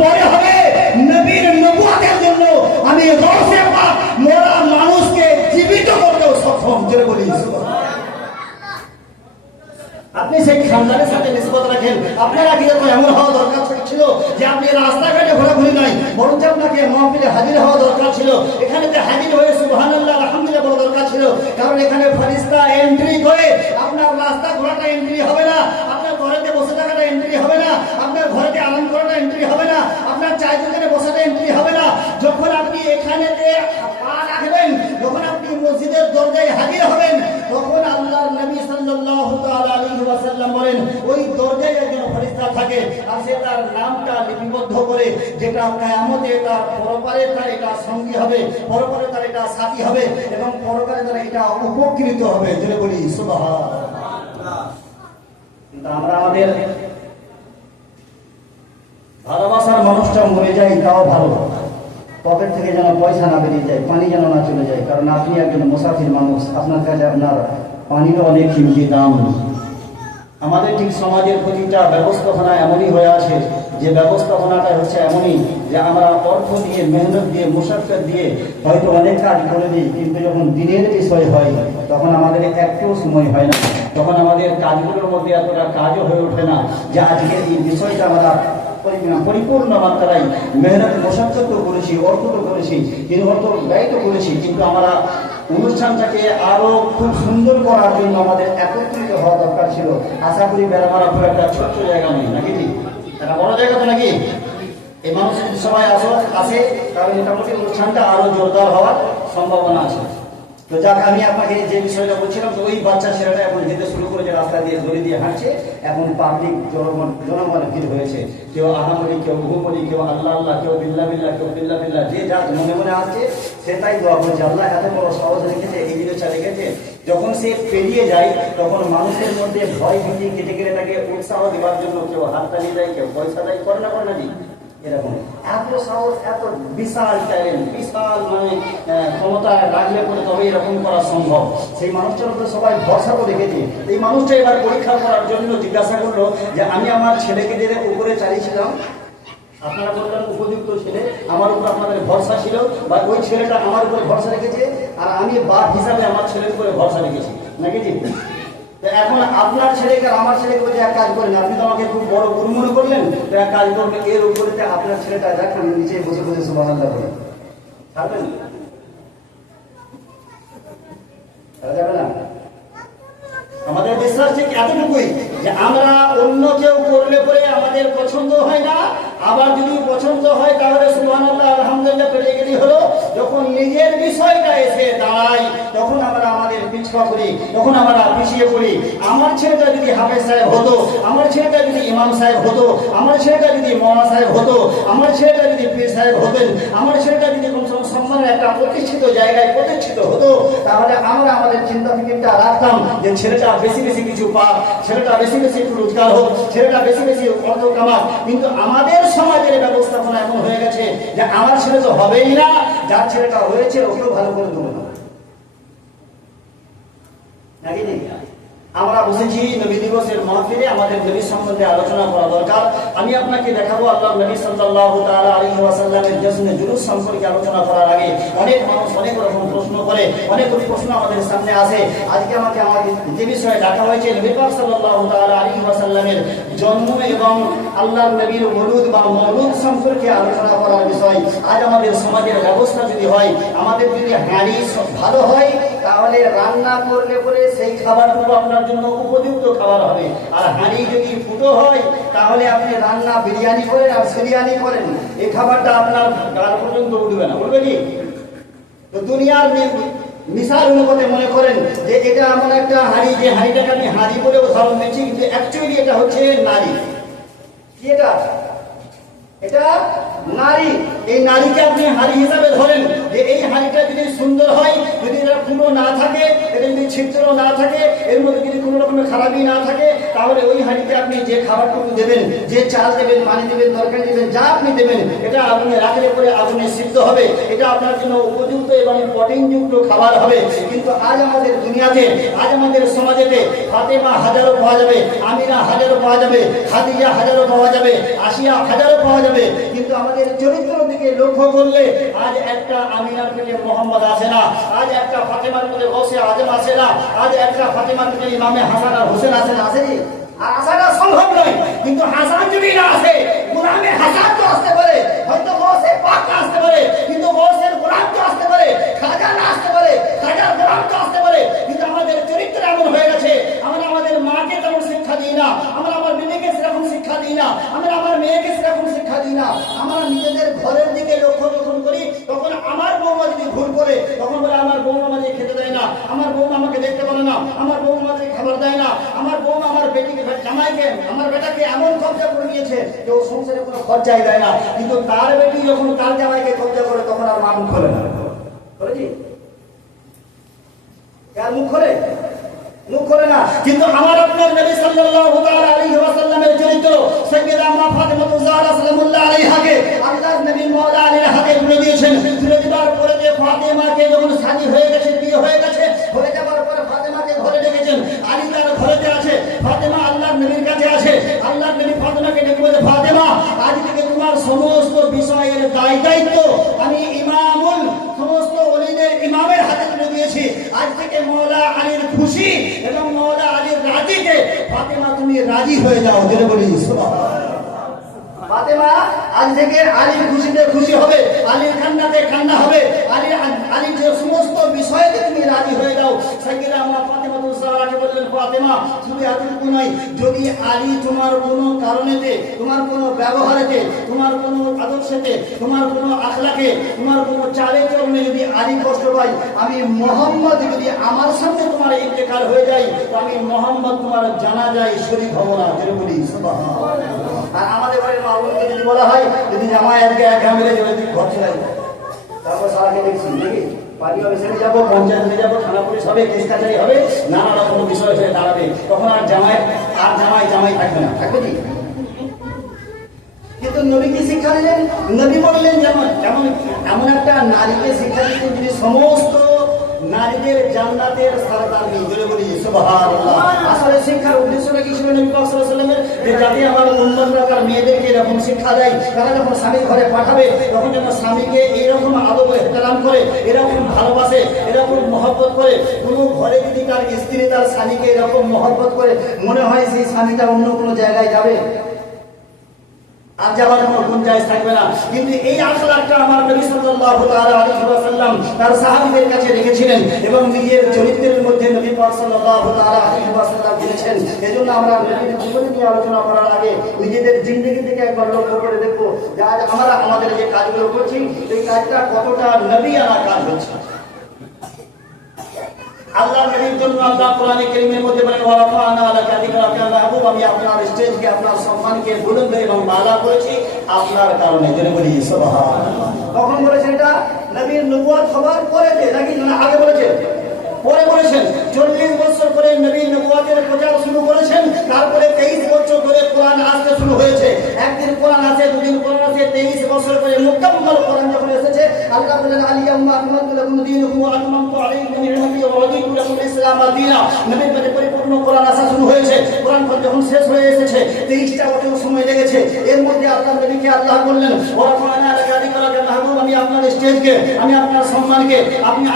পরে হবে নবীর নবুয়তের জন্য আমি গৌসে পাক মরা মানুষকে জীবিত করতেও সক্ষম। জোরে বলি আপনি সেই খানদানের সাথে নিসবত রাখেন। আপনার আগে তো এমন হওয়া দরকার ছিল যে আপনি রাস্তাঘাটে ঘোরাঘুরি নাই, বরঞ্চ আপনাকে মাহফিলে হাজির হওয়া দরকার ছিল। এখানেতে হাজির হয়ে সুবহানাল্লাহ আলহামদুলিল্লাহ বলা দরকার ছিল, কারণ এখানে ফেরেশতা এন্ট্রি করে আপনার রাস্তা ঘোরাটা এন্ট্রি হবে না, আপনার ঘরেতে বসে থাকাটা এন্ট্রি হবে না, আপনার ঘরেতে আরাম করাটা এন্ট্রি হবে না, আপনার চায়ের দোকানে বসাটা এন্ট্রি হবে না। যখন আপনি এখানেতে পা রাখবেন, যখন আপনি মসজিদের দরজায় হাজির হবেন, তখন আল্লাহর নবী সাল্লাল্লাহু তাআলা আলাইহি ওয়াসাল্লাম বলেন ওই দরজায় একজন ফেরেশতা থাকে, আর সে তার নামটা লিপিবদ্ধ করে, যেটা কিয়ামতে তার পরপারে তার এটা সঙ্গী হবে, পরপারে তার এটা সাথী হবে, এবং পরকালে তার এটা উপকৃত হবে। যেটা বলি সুবহানাল্লাহ। কিন্তু আমরা আমাদের ভালোবাসার মানুষটা মরে যায় তাও ভালো, পকেট থেকে যেন পয়সা না বেরিয়ে যায়, পানি যেন না চলে যায়, কারণ আপনি একজন মুসাফির মানুষ, আপনার কাছে আপনার পানিরও অনেক কিমতি দাম। আমাদের ঠিক সমাজের প্রতিটা ব্যবস্থাপনা এমনই হয়ে আছে যে ব্যবস্থাপনাটা হচ্ছে এমনই যে আমরা অর্থ দিয়ে, মেহনত দিয়ে, মুশাক্কত দিয়ে হয়তো অনেক কাজ করে দিই, কিন্তু যখন দিনের বিষয় হয় তখন আমাদের একটু সময় হয় না, তখন আমাদের কাজগুলোর মধ্যে এতটা কাজও হয়ে ওঠে না যে আজকের এই বিষয়টা আমরা পরিপূর্ণ মাত্রায় মেহনত মুশাক্কত তো করেছি, অর্থ তো করেছি, কিন্তু অর্থ ব্যয় তো করেছি, কিন্তু আমরা অনুষ্ঠানটাকে আরো খুব সুন্দর করার জন্য আমাদের একত্রিত হওয়া দরকার ছিল। আশা করি বেড়ামারা খুব একটা ছোট্ট জায়গা নেই, নাকি ঠিক? একটা বড় জায়গা তো নাকি? এই মানুষের যদি সবাই আসে তাহলে মোটামুটি অনুষ্ঠানটা আরো জোরদার হওয়ার সম্ভাবনা আছে। তো যাক, আমি আপনাকে যে বিষয়টা বলছিলাম, তো ওই বাচ্চা ছেলেটা এখন যেতে শুরু করেছে, রাস্তা দিয়ে দড়ি দিয়ে হাঁটছে, এখন পাবলিক জনগণ ভিড় হয়েছে, কেউ আহামরি, কেউ ঘুমরি, কেউ আল্লাহ আল্লাহ, কেউ বিল্লাহ বিল্লাহ, কেউ বিল্লাহ বিল্লাহ, যে যা মনে মনে আসছে সে তাই দোয়া করছে। আল্লাহ এত বড় সাহস রেখেছে, এই জিনিসটা রেখেছে, যখন সে পেরিয়ে যায় তখন মানুষের মধ্যে ভয় ভীতি কেটে কেটে তাকে উৎসাহ দেওয়ার জন্য কেউ হাত তালিয়ে দেয়, কেউ পয়সা দেয়, করে না জি এরকম। এত সাহস, এত বিশাল ট্যালেন্ট, বিশাল মানে ক্ষমতা রাখলে পরে তবে এরকম করা সম্ভব। সেই মানুষটার উপরে সবাই ভরসা করে রেখেছে। এই মানুষটা এবার পরীক্ষা করার জন্য জিজ্ঞাসা করলো যে আমি আমার ছেলেকে যে উপরে চালিয়েছিলাম, আপনারা বললেন উপযুক্ত ছেলে, আমার উপর আপনাদের ভরসা ছিল, বা ওই ছেলেটা আমার উপরে ভরসা রেখেছে, আর আমি বাপ হিসাবে আমার ছেলের উপরে ভরসা রেখেছি, নাকি জি? এখন আপনার ছেলেকে আর আমার ছেলেকে বলছে এক কাজ করেন, আপনি তো আমাকে খুব বড় গুরু মনে করলেন, তো এক কাজ করবেন, এর উপরে আপনার ছেলেটা দেখেন নিচে বসে বসে সুবহানাল্লাহ বলে ছাড়বেন, যাবে না? আমাদের বিশ্বাস ঠিক এতটুকুই যে আমরা অন্য কেউ করলে পরে আমাদের পছন্দ হয় না, আবার যদি পছন্দ হয় তাহলে সুবহানাল্লাহ আলহামদুলিল্লাহ পেরে গেলেই হলো। যখন নিজের বিষয়টা এসে দাঁড়ায় তখন আমরা আমাদের পিছপা করি, তখন আমরা পিছিয়ে পড়ি। আমার ছেলেটা যদি হাফেজ সাহেব হতো, আমার ছেলেটা যদি ইমাম সাহেব হতো, আমার ছেলেটা যদি মৌলানা সাহেব হতো, আমার ছেলেটা যদি পীর সাহেব হতেন, আমার ছেলেটা যদি কোন সম্মানের একটা প্রতিষ্ঠিত জায়গায় প্রতিষ্ঠিত হতো, তাহলে আমরা আমাদের চিন্তা ফিকিরটা রাখতাম যে ছেলেটা বেশি বেশি কিছু পাক, ছেলেটা বেশি বেশি একটু রোজগার হোক, ছেলেটা বেশি বেশি অর্থ কামাক। কিন্তু আমাদের সমাজের ব্যবস্থাপনা এমন হয়ে গেছে যে আমার ছেলে তো হবেই না, যার ছেলেটা হয়েছে ওকেও ভালো করে দেবো না, নাকি? আমরা বসেছি নবী দিবসের মাহফিলে, আমাদের নবী সম্বন্ধে আলোচনা করা দরকার। আমি আপনাকে দেখাবো আল্লাহর নবী সাল্লাল্লাহু তাআলা আলাইহি ওয়াসাল্লামের জশ্নে জুলুস সম্পর্কে আলোচনা করার আগে অনেক মানুষ অনেক রকম প্রশ্ন করে, অনেক প্রশ্ন আমাদের সামনে আসে। আজকে আমাদের যে বিষয়ে ডাকা হয়েছে নবী পাক সাল্লাল্লাহু তাআলা আলাইহি ওয়াসাল্লামের জন্ম এবং আল্লাহর নবীর মওলুদ বা মওলুদ সম্পর্কে আলোচনা করার বিষয়। আজ আমাদের সমাজের ব্যবস্থা যদি হয়, আমাদের যদি হাঁড়ি ভালো হয়, তাহলে রান্না করলে পরে সেই খাবারটুকু আপনার জন্য উপযুক্ত খাবার হবে। আর হাঁড়ি যদি ফুটো হয়, তাহলে আপনি রান্না বিরিয়ানি করেন আর সিরিয়ানি করেন, এই খাবারটা আপনার গাল পর্যন্ত উঠবে না, বলবে কি? তো দুনিয়ার মিশাল অনুপাতে মনে করেন যে এটা এমন একটা হাঁড়ি, যে হাঁড়িটাকে আমি হাঁড়ি বলে উদাহরণ দিচ্ছি, কিন্তু অ্যাকচুয়ালি এটা হচ্ছে নারী। কি এটা? এটা নারী। এই নারীকে আপনি হাড়ি হিসাবে ধরেন, যে এই হাড়িটা যদি সুন্দর হয়, যদি এর কোনো না থাকে, এর যদি ছিদ্র না থাকে, এর মধ্যে যদি কোনো রকমের খারাপই না থাকে, তাহলে ওই হাড়িতে আপনি যে খাবারটুকু দেবেন, যে চাল দেবেন, পানি দেবেন, তরকারি দেবেন, যা আপনি দেবেন, এটা আগুনে রাখলে পরে আগুনে সিদ্ধ হবে, এটা আপনার জন্য উপযুক্ত এবং প্রোটিনযুক্ত খাবার হবে। কিন্তু আজ আমাদের দুনিয়াতে, আজ আমাদের সমাজেতে ফাতেমা হাজারো পাওয়া যাবে, আমিনা হাজারো পাওয়া যাবে, খাদিজা হাজারো পাওয়া যাবে, আসিয়া হাজারো পাওয়া যাবে, কিন্তু আমাদের চরিত্রের দিকে লক্ষ্য করলে আজ একটা আমিনার পেটে মোহাম্মদ আসে না, আজ একটা ফাতেমার পেটে গৌসে আজম আসে না, আজ একটা ফাতেমার পেটে ইমামে হাসান আর হোসেন আসে না, আসেনি? আর আসাটা সম্ভব নয়। কিন্তু হাসান যদি না আসে, গোলামে হাসান তো আসতে পারে, হয়তো গৌসে পাক না আসতে পারে, কিন্তু গৌসের গোলাম তো আসতে পারে, খাজা না আসতে পারে, খাজার গোলাম তো আসতে পারে। কিন্তু আমাদের চরিত্র এমন হয়ে গেছে, আমরা আমাদের মাকে তেমন শিক্ষা দিই না, আমরা আমার বিবেকে সেরকম শিক্ষা দিই না, আমরা আমার মেয়েকে সেরকম শিক্ষা দিই না। আমরা নিজেদের ঘরের দিকে লক্ষ্য যখন করি, তখন আমার বৌমা যদি ভুল করে, তখন বলে আমার বৌমা আমাকে খেতে দেয় না, আমার বৌমা আমাকে দেখতে পারে না, আমার বৌমা আমাকে খাবার দেয় না, আমার বৌমা আমার বেটিকে, জামাইকে, আমার বেটাকে এমন কবজা করে নিয়েছে যে ও সংসারে কোনো খরচাই দেয় না। কিন্তু তার বেটি যখন তার জামাইকে কবজা করে, তখন আর মা মুখ খোলে না। বলেছি কার মুখ খোলে? মুখ খোলে না। কিন্তু আমার আপনার নবী সাল্লাল্লাহু তাআলা আলাইহি ওয়াসাল্লামের চরিত্র, সাইয়্যিদা মা ফাতেমাতু যাহরা সালামুল্লাহ আলাইহাকে আল্লাহর নবী মাওলা আলীর হাতে তুলে দিয়েছেন। তুলে দেওয়ার পরে যে ফাতেমাকে যখন শাদী হয়ে গেছে, বিয়ে হয়ে গেছে, হয়ে যাওয়ার পরে ফাতেমাকে ঘরে ডেকেছেন। আলী তার ঘরেতে আছে, ফাতেমা আল্লাহর নবীর কাছে আছে। আল্লাহর নবী ফাতেমাকে ডেকে বলে, ফাতেমা, আজ থেকে তোমার সমস্ত বিষয়ের দায়িত্ব আমি ইমামুল সমস্ত ওলিদের ইমামের হাতে তুলে দিয়েছি। আজ থেকে মাওলা আলীর খুশি এবং মাওলা আলীর রাজিতে ফাতেমা তুমি রাজি হয়ে যাও। জোরে বলি সুবহানাল্লাহ। ফাতেমা আজ থেকে আলীর খুশিতে খুশি হবে, আলীর কান্নাতে কান্না হবে, আলীর যে সমস্ত বিষয়তে তুমি রাজি হয়ে যাও। সাইয়্যিদা মা ফাতেমাতু যাহরাকে বললেন, ফাতেমা, শুধু এতটুকু নয়, যদি আলী তোমার কোনো কারণেতে, তোমার কোনো ব্যবহারেতে, তোমার কোনো আদর্শেতে, তোমার কোনো আখলাকে, তোমার কোনো চালে চলনে যদি আলী কষ্ট পাই, আমি মোহাম্মদ যদি আমার সামনে তোমার ইন্তেকাল হয়ে যায়, তো আমি মোহাম্মদ তোমার জানাজায় শরীক হব না। জোরে বলি সুবহানাল্লাহ। আর আমাদের বাড়ির মাহবুবকে যদি বলা হয়, যদি জামাই আজকে এক ঘামেলে চলে তুই ঘর ছেড়ে, তারপর সারাকে দেখছি নাকি পার্টি অফিসে যাবো, পঞ্চায়েতে যাবো, থানা পুলিশ হবে, কেস কাছারি হবে, নানা রকম বিষয় হয়ে দাঁড়াবে, তখন আর জামাই থাকবে না, থাকবে কি? কিন্তু নবী কি শিক্ষা দিলেন? নবী বললেন যেমন এমন একটা নারীকে শিক্ষা দিতেন যিনি সমস্ত নারীদের জান্নাতের সরদার। জোরে বলি সুবহানাল্লাহ। আসলে শিক্ষার উদ্দেশ্যটা কি ছিল নবী পাক সাল্লাল্লাহু আলাইহি ওয়াসাল্লামের? যে যাতে আমার উম্মতরা মেয়েদেরকে এরকম শিক্ষা দেয়, তারা যখন স্বামীর ঘরে পাঠাবে, তখন যেন স্বামীকে এইরকম আদব এহতেরাম করে, এরকম ভালোবাসে, এরকম মহব্বত করে। কোনো ঘরে যদি তার স্ত্রী তার স্বামীকে এরকম মহব্বত করে, মনে হয় সেই স্বামীটা অন্য কোনো জায়গায় যাবে, আর যাওয়ার কোনো গুঞ্জাইশ থাকবে না। কিন্তু এই আখলাকটা আমার নবী সাল্লাল্লাহু তাআলা আলাইহি ওয়াসাল্লাম তার সাহাবীদের কাছে রেখেছিলেন এবং নিজের চরিত্রের মধ্যে নবী পাক সাল্লাল্লাহু তাআলা আলাইহি ওয়াসাল্লাম দিয়েছেন। এজন্য আমরা নবীর জীবনী নিয়ে আলোচনা করার আগে নিজেদের জিন্দেগি থেকে একবার লক্ষ্য করে দেখব যে আজ আমরা আমাদের যে কাজগুলো করছি, এই কাজটা কতটা নবীয়ানা কাজ হচ্ছে। আল্লাহ নবীর জন্য আল্লাহ কোরআনে কারীমের মধ্যে বলেন, ওয়া রাফা'না লাকা যিকরাকা, মাহবুব, আমি আপনার স্টেজকে, আপনার সম্মানকে বুলন্দ এবং মালা করেছি আপনার কারণে। জোরে বলি সুবহানাল্লাহ। কখন বলেছেন এটা? নবীর নবুয়ত হওয়ার পরেতে নাকি আগে বলেছেন? পরে বলেছেন। 40 বছর পরে নবী নবুয়তের প্রচার শুরু করেছেন, তারপরে 23 বছর ধরে কোরআন আসতে শুরু হয়েছে। একদিন কোরআন আসে, দুদিন কোরআন আসে, 23 বছর পরে মুকাম্মাল কোরআন যখন এসেছে, আল্লাহ বলেন, আল-ইয়াউমা আকমালতু লাকুম দীনাকুম ওয়া আতমামতু আলাইকুম নি'মাতি ওয়া রাদিতু লাকুম ইসলাম দীনা। নবীর কাছে পরিপূর্ণ কোরআন আসা শুরু হয়েছে। কোরআন যখন শেষ হয়ে এসেছে, 23টা বছর সময় লেগেছে। এর মধ্যে আল্লাহ নবীকে আল্লাহ বললেন, ওয়া রাফা'না লাকা যিকরাকা, মাহবুব, আমি আপনার স্টেজকে, আমি আপনার সম্মানকে,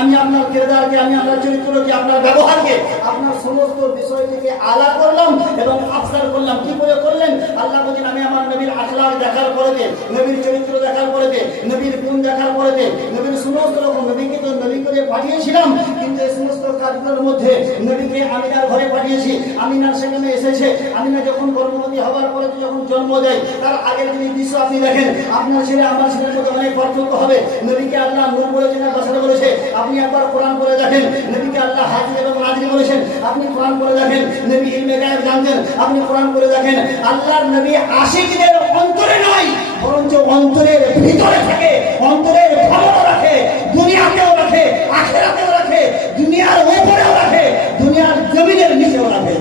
আমি আপনার কিরদারকে, আমি আপনার চরিত্রকে, আপনার ব্যবহারকে, আপনার সমস্ত বিষয় থেকে আলা করলাম এবং আফসার করলাম। কি করে করলেন? আল্লাহ বলেন, আমি আমার নবীর আখলাক দেখার পরেতে, নবীর চরিত্র দেখার পরেতে, নবীর গুণ দেখার পরেতে, নবীর সমস্ত রকম, নবীকে তো নবী করে পাঠিয়েছিলাম, কিন্তু এই সমস্ত কাজগুলোর মধ্যে নবীকে আমিনার ঘরে পাঠিয়েছি। আমিনার সেখানে এসেছে। আমিনা যখন গর্ভবতী হওয়ার পরে যখন জন্ম দেয়, তার আগের যদি দৃশ্য আপনি দেখেন, আপনার ছেলে আমার ছেলের মধ্যে অনেক পার্থক্য হবে। নবীকে আল্লাহ নূর বলেছেন, বাসারে বলেছে। আপনি একবার কোরআন পড়ে দেখেন, নবীকে আল্লাহ হাজির এবং নাজির বলেছেন, আপনি কোরআন পড়ে দেখেন। নবী ইলমে গায়েব জানতেন, আপনি কোরআন পড়ে দেখেন। আল্লাহর নবী আশিকদের অন্তরে নয়, বরঞ্চ অন্তরের ভিতরে থাকে, অন্তরের ভালো রাখে, দুনিয়াতেও রাখে, আখিরাতেও রাখে, দুনিয়ার উপরেও রাখে, দুনিয়ার জমিনের নিচেও রাখে।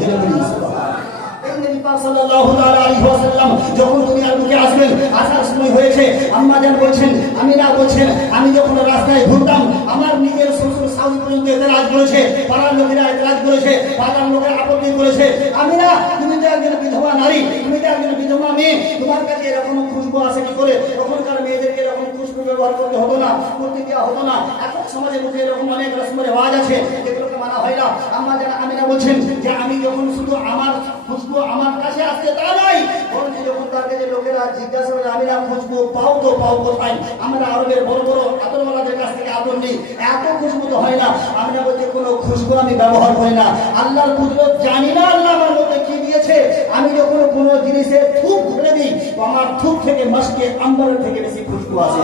যখন দুনিয়ার বুকে আসবেন, আসার সময় হয়েছে, আম্মা জান বলছেন, আমিনা বলছেন, আমি যখন রাস্তায় ঘুরতাম, আমার নিজের শ্বশুর শাশুড়ি পর্যন্ত এতরাজ করেছে, পাড়ার লোকেরা এতরাজ করেছে, পাড়ার লোকেরা আপত্তি করেছে, আমিনা তুমি তো একজন বিধবা নারী, তুমি তো একজন বিধবা মেয়ে, তোমার কাছে এরকম খুশবু আসে কি করে? তখনকার মেয়েদেরকে এরকম খুশবু ব্যবহার করতে হতো না, করতে দেওয়া হতো না। এখন সমাজের মধ্যে এরকম অনেক রসমের রেওয়াজ আছে, যেগুলোকে মানা হয় না। আম্মা জান আমিনা বলছেন যে আমি যখন শুধু আমার খুশবু আমার কাছে আসছে তা নয়, বরং যখন তার কাছে লোকেরা জিজ্ঞাসা করে আমিনা খুশবু পাও তো পাও কোথায়? আমরা আরবের বড় বড় আতরওয়ালাদের কাছ থেকে আতর নেই, এত খুশবু তো হয় না। আমিনা বলছে কোনো খুশবু আমি ব্যবহার করি না, আল্লাহর কুদরত জানি না আল্লাহ আমার মধ্যে কি দিয়েছে। আমি যখন কোনো জিনিসে থুক ধরে দিই, আমার থুক থেকে মাসকে আম্বরের থেকে বেশি খুশবু আসে।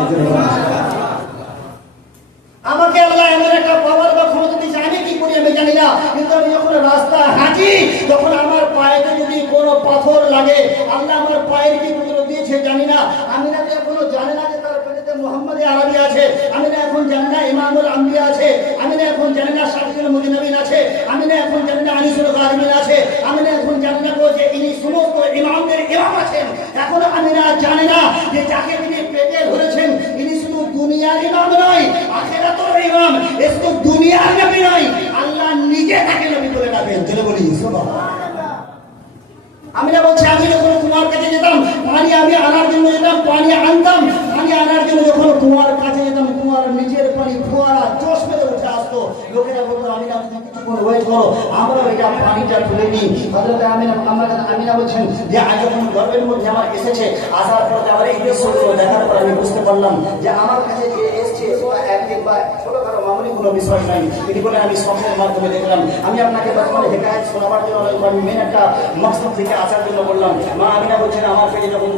আমাকে আল্লাহ এমন একটা পাওয়ার বা ক্ষমতা দিয়েছে, আমি কি করি আমি জানি না, কিন্তু আমি যখন রাস্তা হাঁটি তখন আমার পায়েতে যদি কোনো পাথর লাগে, আল্লাহ আমার পায়ের কি কুদরত দিয়েছে জানি না। আমি না এখনো জানি না যে তার পেটেতে মুহাম্মদে আরবি আছে, আমি না এখন জানি না ইমামুল আম্বিয়া আছে, আমি না এখন জানি না শাফিউল মুজনবিন আছে, আমি না এখন জানি না আনিসুল গারিবিন আছে, আমি না এখন জানি না যে ইনি সমস্ত ইমামদের ইমাম আছেন। এখনো আমি না জানি না যে যাকে তিনি পেটে ধরেছেন ইনি শুধু দুনিয়ার ইমাম নয়, আখিরাতের ইমাম, এ শুধু দুনিয়ার নবী নয়, আল্লাহ নিজে তাকে নবী করে ডাকেন। চলে বলি সুবহানাল্লাহ। আমি না বলছি আমি যখন তোমার কাছে যেতাম, পানি আমি আনার জন্য যেতাম, পানি আনতাম, পানি আনার জন্য যখন তোমার কাছে যেতাম, তোমার নিজের পানি ফোয়ারা জোশ মেরে উঠে আসতো। লোকেরা বলতো আমি না তুমি কিছুক্ষণ ওয়েট করো, আমরা এটা পানিটা তুলে নিই। হযরত আমিনা বলছেন যে আজ যখন গর্ভের মধ্যে আমার এসেছে, আসার পর আমার এই দৃশ্যগুলো দেখার পর আমি বুঝতে পারলাম যে আমার কাছে যে এসছে একদিন বা ছোটখাটো মামুলি কোনো বিষয় নাই, এটি বলে আমি স্বপ্নের মাধ্যমে দেখলাম। আমি আপনাকে বর্তমানে হেকায়েত শোনাবার জন্য আমি মেন একটা মকসদ থেকে আসার জন্য বললাম। মা আমিনা বলছেন আমার পেটে যখন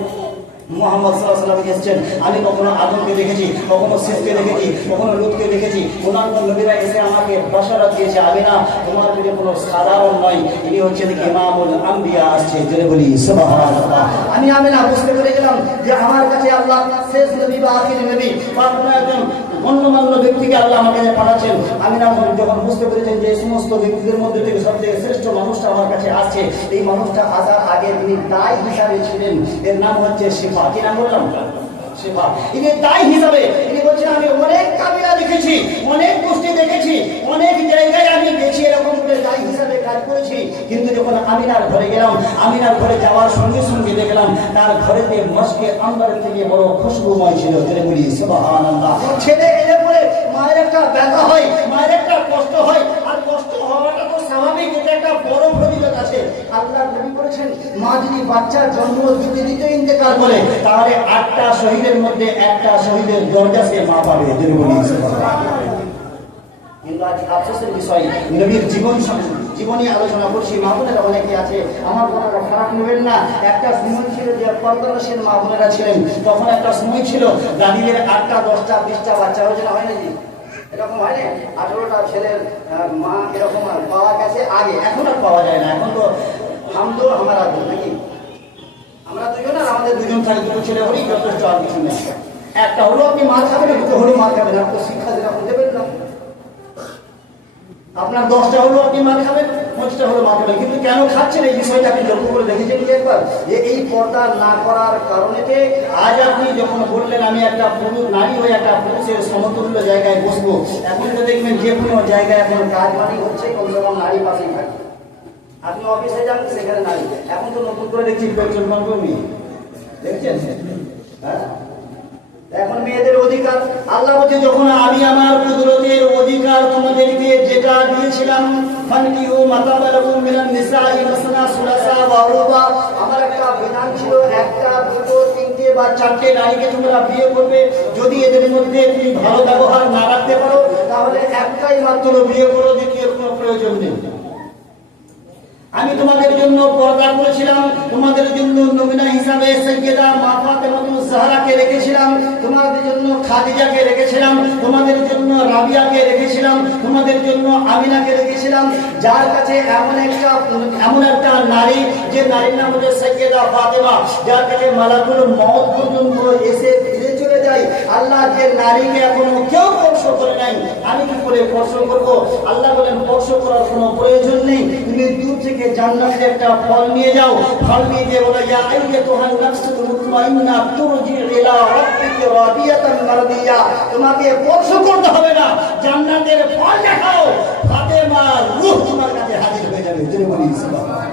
মুহাম্মদ সাল্লাল্লাহু আলাইহি ওয়াসাল্লাম এসেছেন, আমি কখনো আদমকে দেখেছি, কখনো শীষকে দেখেছি, কখনো লুতকে দেখেছি। অন্যান্য নবীরা এসে আমাকে বাশারাত দিয়েছে, আমি না তোমার পেটে কোনো সাধারণ নয়, ইনি হচ্ছেন ইমামুল আম্বিয়া আসছে। জোরে বলি সুবহানাল্লাহ। আমি না বুঝতে পেরে গেলাম যে আমার কাছে আল্লাহ শেষ নবী বা আখির নবী বা কোনো একজন গণ্যমান্য ব্যক্তিকে আল্লাহ আমাকে পাঠাচ্ছেন। আমি না যখন বুঝতে পেরেছেন যে সমস্ত ব্যক্তিদের মধ্যে থেকে সবথেকে শ্রেষ্ঠ মানুষটা আমার কাছে আসছে, এই মানুষটা আসার আগে তিনি দায় হিসাবে ছিলেন, এর নাম হচ্ছে শিফা। কি নাম বললাম? শিফা। ইনি দায় হিসাবে, ইনি বলছেন আমি অনেক কাবিলা দেখেছি, অনেক গোষ্ঠী দেখেছি, অনেক জায়গায় আমি গেছি, এরকম করে দায় হিসাবে কাজ করেছি, কিন্তু যখন আমিনার ঘরে গেলাম, আমিনার ঘরে যাওয়ার সঙ্গে সঙ্গে দেখলাম তার ঘরেতে মস্কে আম্বরের থেকে বড় খুশবুময় ছিল। জোরে বলি সুবহানাল্লাহ। ছেলে এলে পরে মায়ের একটা ব্যথা হয়, মায়ের একটা কষ্ট হয়, আর কষ্ট হওয়াটা তো স্বাভাবিক, এটা একটা বড় ফজিলত আছে। আল্লাহ নবী বলেছেন মা যদি বাচ্চার জন্ম দিতে দিতে ইন্তেকাল করে, তাহলে 8টা শহীদের মধ্যে একটা শহীদের দরজা সে মা পাবে। জোরে বলি সুবহানাল্লাহ। কিন্তু আজ আফসোসের বিষয়, নবীর জীবনী আলোচনা করছি, মা বোনেরা অনেকে আছে, আমার বোনেরা খারাপ নেবেন না। একটা সময় ছিল যে পর্দানশীল মা বোনেরা ছিলেন, তখন একটা সময় ছিল দাদিদের 8টা 10টা 20টা বাচ্চা হয়েছে না, হয় নাকি? এরকম হয় না, 18টা ছেলের মা এরকম পাওয়া গেছে আগে, এখন আর পাওয়া যায় না। এখন তো হামদো আমার আদর নাকি, আমরা দুজন আর আমাদের দুজন থাকে, দুটো ছেলে হলেই যথেষ্ট, আর কিছু নেই। একটা হলো আপনি মার খাবেন, দুটো হলো মার খাবেন, আপনি শিক্ষা দিন, আপনি দেবেন না। আপনার 10টা হলো আপনি মার খাবেন, 5টা হলো মার খাবেন, কিন্তু কেন খাচ্ছেন এই বিষয়টা আপনি লক্ষ্য করে দেখেছেন কি একবার? যে এই পর্দা না করার কারণেতে আজ আপনি যখন বললেন আমি একটা পুরুষ নারী হয়ে একটা পুরুষের সমতুল্য জায়গায় বসবো, এখন তো দেখবেন যে কোনো জায়গায় এখন কাজ মানি হচ্ছে কমসে কম নারী পাশেই থাকে। আপনি অফিসে যান সেখানে নারী, এখন তো নতুন করে দেখছি পেট্রোল পাম্পও নেই, দেখছেন? হ্যাঁ, এখন মেয়েদের অধিকার আল্লাহ বলছে যখন আমি আমার কুদরতের অধিকার তোমাদেরকে যেটা দিয়েছিলাম, ফানকিহু মাতাবালাকুম মিনান নিসাই মাসনা সুলাসা ওয়া রুবা, আমার একটা বিধান ছিল, একটা দুটো তিনটে বা চারটে নারীকে তোমরা বিয়ে করবে। যদি এদের মধ্যে তুমি ভালো ব্যবহার না রাখতে পারো, তাহলে একটাই মাত্র বিয়ে করো, দ্বিতীয় কোনো প্রয়োজন নেই। আমি তোমাদের জন্য পর্দা করেছিলাম, তোমাদের জন্য নমিনা হিসাবে সাইয়্যিদা মা ফাতেমাতুজ জাহরাকে রেখেছিলাম, তোমাদের জন্য খাদিজাকে রেখেছিলাম, তোমাদের জন্য রাবিয়াকে রেখেছিলাম, তোমাদের জন্য আমিনাকে রেখেছিলাম। যার কাছে এমন একটা নারী, যে নারীর নাম হচ্ছে সাইয়্যিদা ফাতেমা, যার কাছে মালাকুল মউত পর্যন্ত এসে আল্লাহ যে নারীকে এখনো কেউ স্পর্শ করে নাই, আমি কি করে স্পর্শ করব? আল্লাহ বলেন স্পর্শ করার কোনো প্রয়োজন নেই, তুমি দূর থেকে জান্নাতের একটা ফল নিয়ে যাও, ফল নিয়ে গিয়ে বলে যা আইয়াতুহান নাফসুল মুতমাইন্না তুরজি ইলা রাব্বিকা রাদিয়াতান মারদিয়া, তোমাকে স্পর্শ করতে হবে না, জান্নাতের ফল দেখাও, ফাতেমার রূহ তোমার কাছে হাজির হয়ে যাবে। জোরে বলি সুবহানাল্লাহ।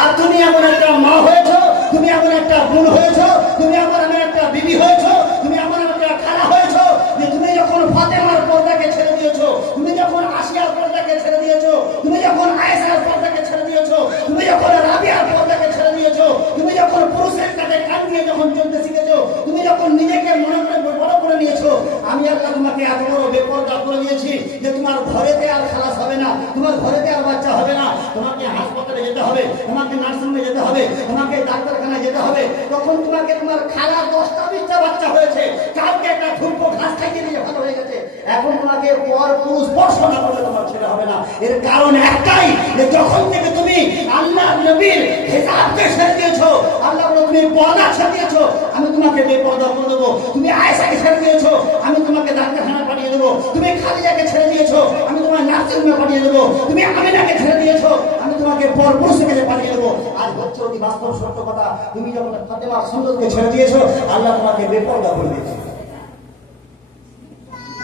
আর তুমি এমন একটা মা হয়েছো, তুমি এমন একটা বোন হয়েছো, তুমি এমন একটা বিবি হয়েছো, তুমি এমন একটা খালা হয়েছো যে তুমি যখন ফাতেমার পর্দাকে ছেড়ে দিয়েছো, তুমি যখন আসিয়ার পর্দাকে ছেড়ে দিয়েছো, তুমি যখন আয়েশার পর্দাকে ছেড়ে দিয়েছো, তুমি যখন রাবিয়ার পর্দাকে ছেড়ে দিয়েছো, তুমি যখন পুরুষের কাছে কান দিয়ে যখন চলতে শিখেছো, তুমি যখন নিজেকে মনে করে বড় করে নিয়েছো, আমি আল্লাহ তোমাকে এত বড় বেপরদা করে দিয়েছি যে তোমার ঘরেতে আর খালাস হবে না, তোমার ঘরেতে আর বাচ্চা হবে না, তোমাকে হাসপাতালে যেতে হবে, তোমাকে নার্সিংহোমে যেতে হবে, তোমাকে ডাক্তারখানায় যেতে হবে। তখন তোমাকে তোমার খালা 10টা বাচ্চা হয়েছে, কালকে একটা ঠুনকো ঘাস খাইয়ে দিয়ে ভালো হয়ে গেছে, এখন তোমাকে পর পুরুষ স্পর্শ না করলে তোমার ছেলে হবে না। এর কারণ একটাই, যে যখন থেকে তুমি আল্লাহ নবীর হিসাবকে ছেড়ে দিয়েছো, আল্লাহ বলে তুমি পর্দা ছেড়ে দিয়েছো, আমি তোমাকে বেপর্দা করে দেবো। তুমি আয়েশাকে ছেড়ে দিয়েছো, আমি তোমাকে ডাক্তারখানায় পাঠিয়ে দেবো। তুমি খাদিজাকে ছেড়ে দিয়েছো, আমি তোমার নার্সিংহোমে পাঠিয়ে দেবো। তুমি আমিনাকে ছেড়ে দিয়েছো, আমি তোমাকে পর পুরুষের কাছে পাঠিয়ে দেবো। আর হচ্ছে অতি বাস্তব সত্য কথা, তুমি যখন ফাতেমার সুন্দরকে ছেড়ে দিয়েছো, আল্লাহ তোমাকে বেপর্দা করে দিয়েছে।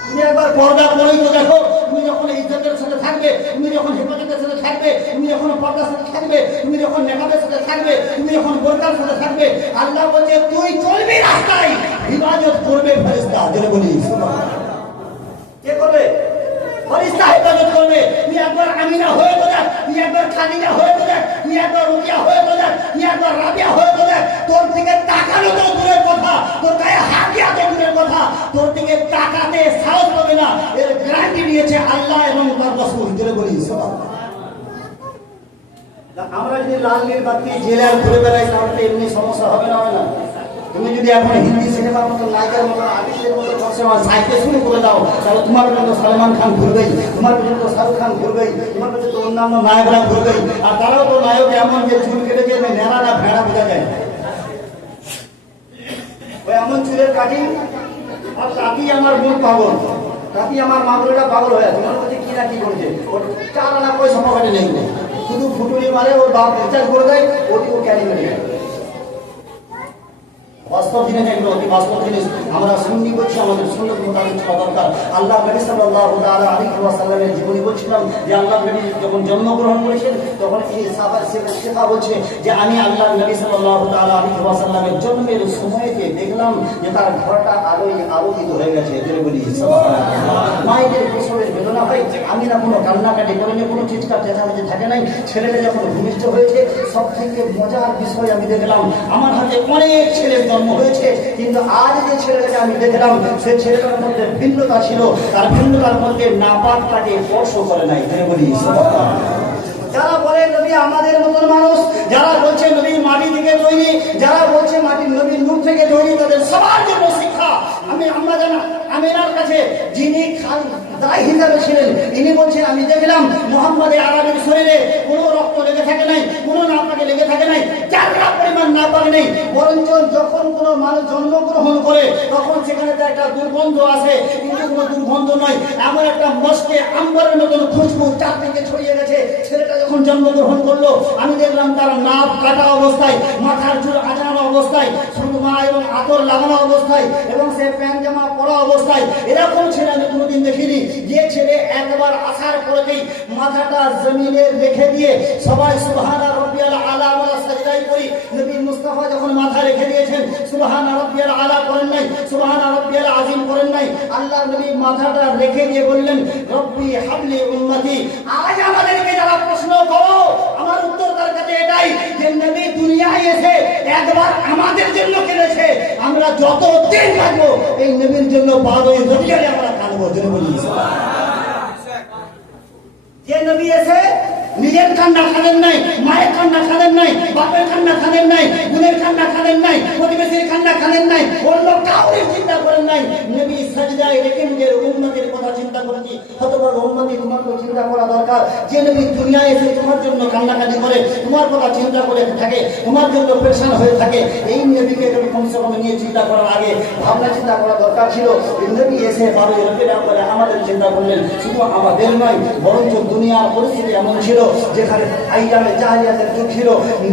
তুমি একবার পর্দা করেই তো দেখো, তুমি যখন ইজ্জতের সাথে থাকবে, তুমি যখন হেফাজতের সাথে থাকবে, তুমি যখন পর্দার সাথে থাকবে, তুমি যখন নেকাবের সাথে থাকবে, তুমি যখন বোরকার সাথে থাকবে, আল্লাহ বলছে তুই চলবি রাস্তায়, হিফাজত করবে ফেরেশতা। যেটা বলি সুবহানাল্লাহ। কে করবে? ফেরেশতা হিফাজত করবে। তুই একবার আমিনা হয়ে তো দেখ, তুই একবার খাদিজা হয়ে তো দেখ, তুই একবার রুকিয়া হয়ে তো দেখ, তুই একবার রাবিয়া হয়ে তো দেখ, তোর দিকে তাকানো তো দূরের কথা, তোর গায়ে হাত দেওয়া তো দূরের কথা, তোর দিকে তাকাতে সাহস পাবে না। এর গ্যারান্টি দিয়েছে আল্লাহ এবং তার রাসূল। যেটা বলি সুবহানাল্লাহ। আমরা যদি লাল নীল বাতি জেলে আর ঘুরে বেড়াই, তাহলে তো এমনি সমস্যা হবে না, হয় না? তুমি যদি এখন হিন্দি সিনেমার মতো নায়িকার মতো আর্টিস্টের মতো সাইতে শুরু করে দাও, তাহলে তোমার পর্যন্ত সালমান খান ঘুরবেই, তোমার পর্যন্ত শাহরুখ খান ঘুরবেই, তোমার পর্যন্ত অন্যান্য নায়করা ঘুরবেই। আর তারাও তো নায়ক এমন যে চুল কেটে যে নেড়া না ভেড়া বোঝা যায়, ওই এমন চুলের কাটিং। আর তাতেই আমার মন পাগল, তাতেই আমার মামলাটা পাগল হয়ে তোমার মধ্যে কি না কি করছে। ওর 4 আনা পয়সা পকেটে নেই, শুধু ফুটুরি মারে, ওর বাপ রিচার্জ করে দেয়, ওটিও ক্যারি করে যায়। বাস্তব জিনিস, এগুলো অতি বাস্তব জিনিস। আমরা সুন্নি বলছি, আমাদের সুন্নত মোতাবেক চলা দরকার। আল্লাহ নবী সাল্লাল্লাহু তাআলা আলাইহি ওয়াসাল্লামের জীবনী বলছিলাম যে আল্লাহ নবী যখন জন্মগ্রহণ করেছেন, তখন এই সাহাবা শেখা বলছে যে আমি আল্লাহ নবী সাল্লাল্লাহু তাআলা আলাইহি ওয়াসাল্লামের জন্মের সময়তে দেখলাম যে তার ঘরটা আলোয় আলোকিত হয়ে গেছে। যেটা বলি সুবহানাল্লাহ। মায়েদের প্রসবের বেদনা হয়, আমি না কোনো কান্নাকাটি করিনি, কোনো চিৎকার চেঁচামেচি থাকে নাই। ছেলেটা যখন ভূমিষ্ঠ হয়েছে, সব থেকে মজার বিষয় আমি দেখলাম, আমার হাতে অনেক ছেলের জন্ম হয়েছে, কিন্তু আজ যে ছেলেটাকে আমি দেখলাম, সে ছেলেটার মধ্যে ভিন্নতা ছিল, তার ভিন্নতার মধ্যে নাপাক তাকে স্পর্শ করে নাই। যেটা বলি সুবহানাল্লাহ। যারা বলে নবী আমাদের মতন মানুষ, যারা বলছে নবী মাটি থেকে তৈরি, যারা বলছে মাটির নবী নূর থেকে তৈরি, তাদের সবার জন্য শিক্ষা। আমি আমরা জানা আমিনার কাছে যিনি দায় হিসাবে ছিলেন, ইনি বলছেন আমি দেখলাম মুহাম্মদ আরবির শরীরে কোনো রক্ত লেগে থাকে নাই, কোনো নাপাকে লেগে থাকে নাই, যারা পরিমাণ নাপাক নেই, বরঞ্চ যখন কোনো মানুষ জন্মগ্রহণ করে তখন সেখানে তো একটা দুর্গন্ধ আসে, কিন্তু কোনো দুর্গন্ধ নয়, এমন একটা মস্কে আম্বরের মতন খুশবু চারদিকে ছড়িয়ে গেছে। ছেলেটা যখন জন্মগ্রহণ করলো, আমি দেখলাম তার নাক কাটা অবস্থায়, মাথার চুল আঁচড়ানো অবস্থায়, সুরমা এবং আতর লাগানো অবস্থায়, এবং সে প্যান্ট জামা পরা অবস্থায়। এরকম ছেলে আমি কোনোদিন দেখিনি, যে ছেলে একবার আসার পরেই মাথাটা জমিনে রেখে দিয়ে সবাই সুবহান রাব্বিয়াল আলা আমরা সাজদায় করি। নবী মুস্তাফা যখন মাথা রেখে দিয়েছেন, সুবহান রাব্বিয়াল আলা করেন নাই, সুবহান রাব্বিয়াল আযীম করেন নাই, আল্লাহ নবী মাথাটা রেখে দিয়ে বললেন রব্বি হাবলি উম্মতি। আজ আমাদেরকে যারা প্রশ্ন করো, আমার উত্তর তার কাছে এটাই যে নবী দুনিয়ায় এসে একবার আমাদের জন্য কেঁদেছে, আমরা যত দিন থাকবো এই নবীর জন্য 12 রবিবারে আমরা কাঁদবো। যেন বলি যে নবী এসে নিজের কান্না খাদেন নাই, মায়ের কান্না খাদেন নাই, বাপের কান্না খাদেন নাই, বোনের কান্না খাদেন নাই, প্রতিবেশীর কান্না খাদেন নাই, অন্য কাউকে চিন্তা করেন নাই, নবী সাজদায় রেখে নিজের উম্মতের কথা চিন্তা করছি। হতভাগ উম্মতি, তোমার তো চিন্তা করা দরকার যে নবী দুনিয়ায় এসে তোমার জন্য কান্নাকাটি করে, তোমার কথা চিন্তা করে থাকে, তোমার জন্য পেরেশান হয়ে থাকে। এই নবীকে তুমি কমসে কম নিয়ে চিন্তা করার আগে ভাবনা চিন্তা করা দরকার ছিল। নবী এসে বারো রবিউল আউয়ালে আমাদের চিন্তা করলেন। শুধু আমাদের নয়, বরঞ্চ দুনিয়ার পরিস্থিতি এমন ছিল যেখানে আইয়ামে জাহিলিয়াতের যুগ ছিল,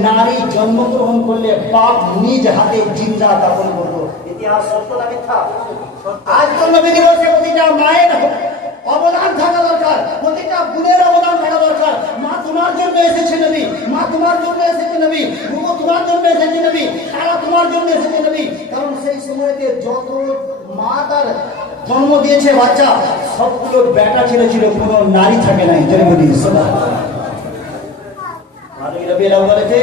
নারী জন্মগ্রহণ করলে বাপ নিজ হাতে জিন্দা দাফন করতো। ইতিহাস সত্য না মিথ্যা? আজ তো নবী দিবসে প্রতিটা মায়ের অবদান থাকা দরকার, প্রতিটা বোনের অবদান থাকা দরকার। মা তোমার জন্য এসেছে নবী, মা তোমার জন্য এসেছে নবী, বুবু তোমার জন্য এসেছে নবী, তারা তোমার জন্য এসেছে নবী। কারণ সেই সময়তে যত মা তার জন্ম দিয়েছে বাচ্চা, সবগুলো বেটা ছেলে ছিল, কোনো নারী থাকে নাই। রবিউল আউয়ালে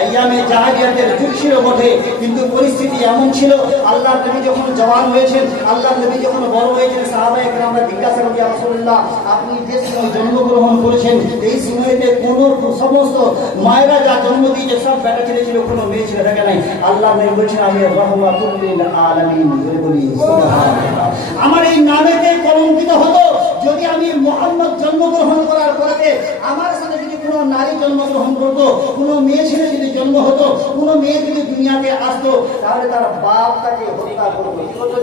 আইয়ামে জাহিলিয়াতের যুগ ছিল বটে, কিন্তু পরিস্থিতি এমন ছিল, আল্লাহর নবী যখন জওয়ান হয়েছেন, আল্লাহর নবী যখন বড় হয়েছেন, সাহাবায়ে কেরামরা জিজ্ঞাসা করেন, ইয়া রাসূলুল্লাহ, আপনি যে সময় জন্মগ্রহণ করেছেন এই সময়তে কোন সমস্ত মায়েরা যা জন্ম দিয়েছে সব বেটা ছেলে ছিল, কোনো মেয়ে ছেলে থাকে নাই। আল্লাহর নবী বলছেন, আমি রাহমাতুল লিল আলামিন। বলি সুবহানাল্লাহ। আমার এই নামেতে কলঙ্কিত হতো যদি আমি মুহাম্মদ জন্মগ্রহণ করার পরে আমার সাথে যদি কোনো নারী জন্মগ্রহণ করতো, কোনো মেয়ে ছেলে যদি জন্ম হতো, কোনো মেয়ে যদি দুনিয়াতে আসতো, তাহলে তার বাপ তাকে হত্যা করতো। কি করতো?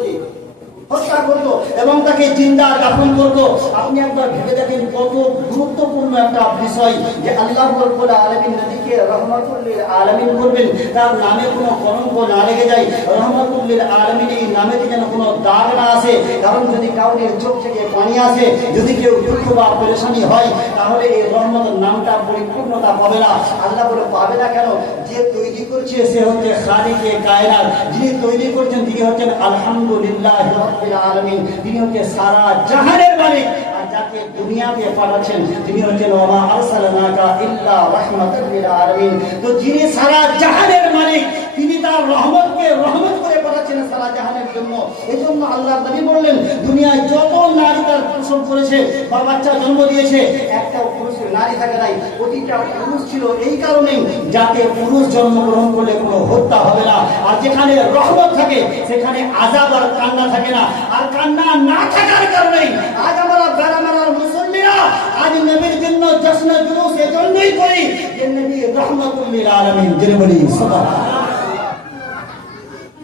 হত্যা করতো এবং তাকে জিন্দা দাফন করতো। আপনি একবার ভেবে দেখেন কত গুরুত্বপূর্ণ একটা বিষয় যে আল্লাহ রাব্বুল আলামিন নবীকে রাহমাতুল লিল আলামিন করবেন, তার নামে কোনো কলঙ্ক না লেগে যায়। রাহমাতুল লিল আলামিন এই নামেতে যেন কোনো দাগ না আসে। কারণ যদি কাউরের চোখ থেকে পানি আসে, যদি কেউ দুঃখ বা পেরেশানি হয়, তাহলে এই রহমতের নামটা পরিপূর্ণতা পাবে না। আল্লাহ বলে পাবে না কেন? যে তৈরি করছে সে হচ্ছে খালিকে কায়নাত, যিনি তৈরি করছেন তিনি হচ্ছেন আলহামদুলিল্লাহ রাব্বিল আলামিন, তিনি হচ্ছে সারা জাহানের মালিক। আর যাকে দুনিয়াতে পাঠাচ্ছেন তিনি হচ্ছেন ওয়া আরসালনাকা ইল্লা রাহমাতাল লিল আলামিন। তো যিনি সারা জাহানের মালিক, তিনি তার রহমতকে রহমত করে পাঠাচ্ছেন সারা জাহানের জন্য। এজন্য আল্লাহর নবী বললেন, দুনিয়ায় যত নারী তার প্রসব করেছে বা বাচ্চা জন্ম দিয়েছে, একটা পুরুষ নারী থাকে নাই, প্রতিটা পুরুষ ছিল এই কারণেই যাতে পুরুষ জন্মগ্রহণ করলে কোনো হত্যা হবে না। আর যেখানে রহমত থাকে সেখানে আযাব আর কান্না থাকে না। আর কান্না না থাকার কারণে আজ আমরা বেড়ামেলার মুসল্লিরা আজ নবীর জন্য জশ্ন জুলুস এজন্যই করি যে নবী রাহমাতুল লিল আলামিন। যিনি বলি সুবহানাল্লাহ।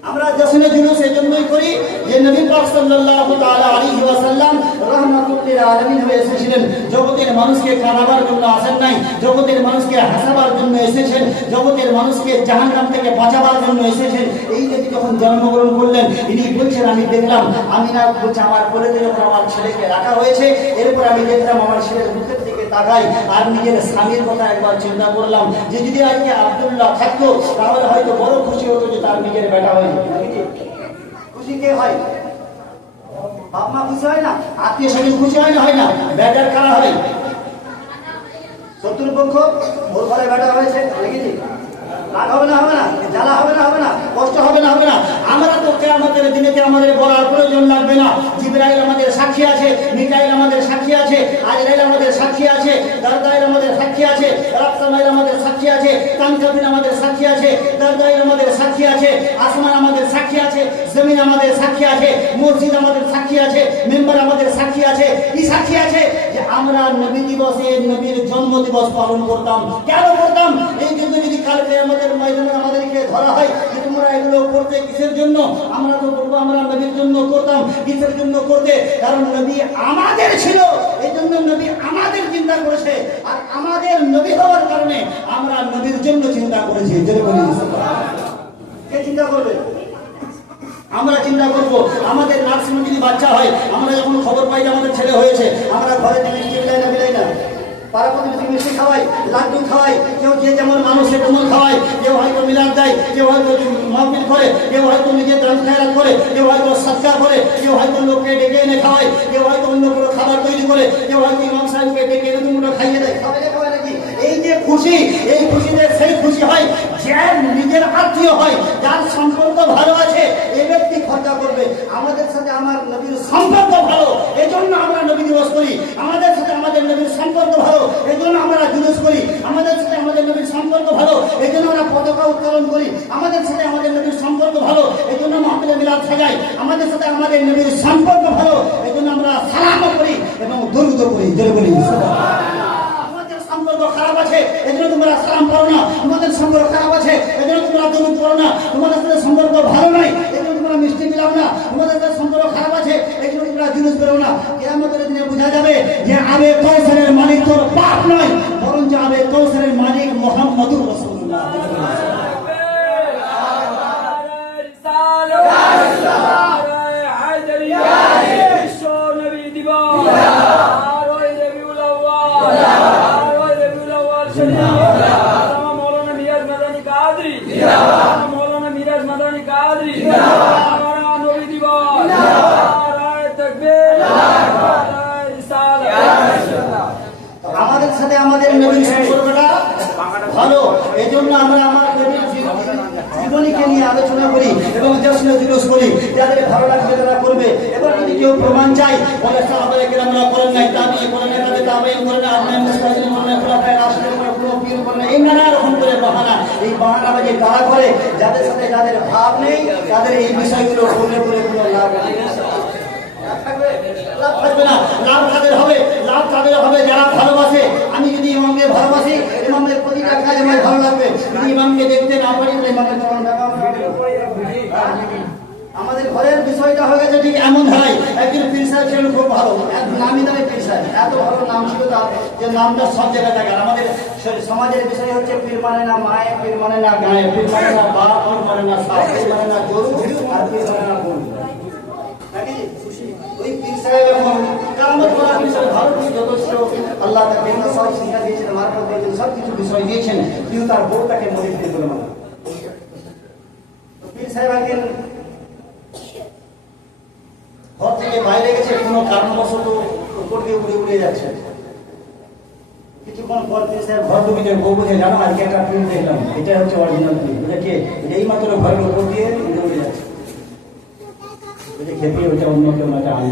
আমরা জশ্নে জুলুস এজন্যই করি যে নবী পাক সাল্লাল্লাহু তাআলা আলাইহি ওয়াসাল্লাম রাহমাতুল লিল আলামিন হয়ে এসেছিলেন। জগতের মানুষকে কাঁদাবার জন্য আসেন নাই, জগতের মানুষকে হাসাবার জন্য এসেছেন, জগতের মানুষকে জাহান্নাম থেকে বাঁচাবার জন্য এসেছেন। এই নবী যখন জন্মগ্রহণ করলেন, ইনি বলছেন, আমি দেখলাম আমিনা বলছে আমার কোলেতে যখন আমার ছেলেকে রাখা হয়েছে, এরপর আমি দেখলাম আমার ছেলের মুখের দিকে তাকাই আর নিজের স্বামীর কথা একবার চিন্তা করলাম যে যদি আজকে আব্দুল্লাহ থাকতো তাহলে হয়তো বড় খুশি হতো যে তার নিজের বেটা হয়েছে। খুশি কে হয়? বাপ মা খুশি হয় না? আত্মীয় স্বজন খুশি হয় না? হয় না? বেটার কারা হয়? শত্রুপক্ষ, ওর ঘরে বেটা হয়েছে, দেখেছি রাগ হবে না? হবে না? জ্বালা হবে না? হবে না? কষ্ট হবে না? হবে না? আমরা তো কিয়ামতের দিনেতে আমাদের বলার প্রয়োজন লাগবে না। জিবরাইল আমাদের সাক্ষী আছে, মিকাইল আমাদের সাক্ষী আছে, আজরাইল আমাদের সাক্ষী আছে, দারদাইল আমাদের সাক্ষী আছে, রাফসামাইল আমাদের সাক্ষী আছে, তানকাবিল আমাদের সাক্ষী আছে, দারদাইল আমাদের সাক্ষী আছে, আসমান আমাদের সাক্ষী আছে, জমিন আমাদের সাক্ষী আছে, মসজিদ আমাদের সাক্ষী আছে, মেম্বার আমাদের সাক্ষী আছে। কি সাক্ষী আছে? যে আমরা নবী দিবসে নবীর জন্ম দিবস পালন করতাম। কেন করতাম? এই জন্য যদি কালকে আমাদের ময়দানে আমাদেরকে ধরা হয় যে তোমরা এগুলো করতে কিসের জন্য, আমরা তো বলবো আমরা নবীর জন্য করতাম। কিসের জন্য করতে? কারণ নবী আমাদের ছিল, এই জন্য নবী আমাদের চিন্তা করেছে। আর আমাদের নবী হওয়ার কারণে আমরা নবীর জন্য চিন্তা করেছি। কে চিন্তা করবে? আমরা চিন্তা করবো। আমাদের নার্সিং যদি বাচ্চা হয়, আমরা যখন খবর পাই যে আমাদের ছেলে হয়েছে, আমরা ঘরে মিষ্টি মিলাই না মিলাই না, পাড়া প্রতিবেশী মিষ্টি খাওয়াই, লাড্ডু খাওয়াই, কেউ যে যেমন মানুষ সে তেমন খাওয়াই, কেউ হয়তো মিলাদ দেয়, কেউ হয়তো মাহফিল করে, কেউ হয়তো নিজের দান খায়রাত করে, কেউ হয়তো সাদকা করে, কেউ হয়তো লোককে ডেকে এনে খাওয়ায়, কেউ হয়তো অন্য কোনো খাবার তৈরি করে, কেউ হয়তো ইমাম সাহেবকে ডেকে এনে তোমরা খাইয়ে দেয়। খাওয়াই নাকি? এই যে খুশি, এই খুশিতে সেই খুশি হয় যে নিজের আত্মীয় হয়, যার সম্পর্ক ভালো আছে, এই ব্যক্তি খরচা করবে। আমাদের সাথে আমার নবীর সম্পর্ক ভালো, এই জন্য আমরা নবী দিবস করি। আমাদের সাথে আমাদের নবীর সম্পর্ক ভালো, এই জন্য আমরা জুলুস করি। আমাদের সাথে আমাদের নবীর সম্পর্ক ভালো, এই জন্য আমরা পতাকা উত্তোলন করি। আমাদের সাথে আমাদের নবীর সম্পর্ক ভালো, এই জন্য মাহফিলে মিলাদ সাজাই, আমাদের সাথে আমাদের নবীর সম্পর্ক ভালো, এই জন্য আমরা সালাম করি এবং দুরূদ করি। জোরে বলি আমাদের সম্পর্ক খারাপ আছে এই জন্য তোমরা সালাম করো না, তোমাদের সম্পর্ক খারাপ আছে এই জন্য তোমরা দুরূদ করো না, তোমাদের সাথে সম্পর্ক ভালো নাই এই জন্য তোমরা মিষ্টি মিলাও না, তোমাদের সাথে সম্পর্ক খারাপ আছে এই জন্য তোমরা জুলুস করো না। কিয়ামতের দিনে বোঝা যাবে যে আবে কৌশলের মালিক তোর বাপ নয়, বরঞ্চ আবে কৌশলের মালিক মুহাম্মদুর রাসূলুল্লাহ। আমাদের সাথে আমাদের নবীর সম্পর্কটা ভালো, এই জন্য আমরা আমার নবীর জীবনীকে নিয়ে আলোচনা করি এবং জশ্ন জুলুস করি, যাদের ভালো লাগবে তারা করবে। এবার যদি কেউ প্রমাণ চাই বলে সাহাবায়ে কেরামরা করেন নাই, তাবিঈ করেন নাই, তাবেঈন করেন নাই, আপনি মুস্তাহিদিন করেন নাই, খুলাফায়ে রাশিদিন করেন নাই, কোনো পীর করেন নাই, এই নানা রকম করে বাহানা, এই বাহানাবাজি তারা করে যাদের সাথে যাদের ভাব নেই, তাদের এই বিষয়গুলো বলে বলে কোনো লাভ নেই। লাভ থাকবে না, লাভ তাদের হবে, লাভ তাদের হবে যারা ভালোবাসে। আমি যদি ইমামকে ভালোবাসি, ইমামের প্রতিটা কাজ আমার ভালো লাগবে, যদি ইমামকে দেখতে না পারি তাহলে ইমামের চরণ দেখা আমাদের ঘরের বিষয়টা হয়ে গেছে ঠিক এমন হয়। একজন পীর সাহেব ছিলেন খুব ভালো, নামি দামি পীর সাহেব, এত ভালো নাম ছিল তার যে নামটা সব জায়গায় থাকে। আমাদের সমাজের বিষয় হচ্ছে পীর মানে না মায়ে, পীর মানে না গায়ে, পীর মানে না বাপ, পীর মানে না সাপ, পীর মানে না গরু, আর পীর মানে না বোন। ওই পীর সাহেব এখন কারামত করা বিষয় ভালো কি যথেষ্ট, আল্লাহ তাকে সব শিক্ষা দিয়েছেন, মারফত দিয়েছেন, সব কিছু বিষয় দিয়েছেন, কিন্তু তার বউ তাকে মনে দিতে বলে মানে পীর সাহেব একদিন ঘর থেকে বাইরে গেছে, কোনো কারণবশত উপর দিয়ে উড়ে উড়ে যাচ্ছে। কিছুক্ষণ পর পীর সাহেব ঘর ঢুকে বউ বুঝে, জানো আজকে একটা পীর দেখলাম, এটা হচ্ছে অরিজিনাল পীর, বুঝে এই মাত্র ঘরের উপর দিয়ে উড়ে উড়ে যাচ্ছে, খেপিয়ে ওটা অন্য কেউ একটা আনি।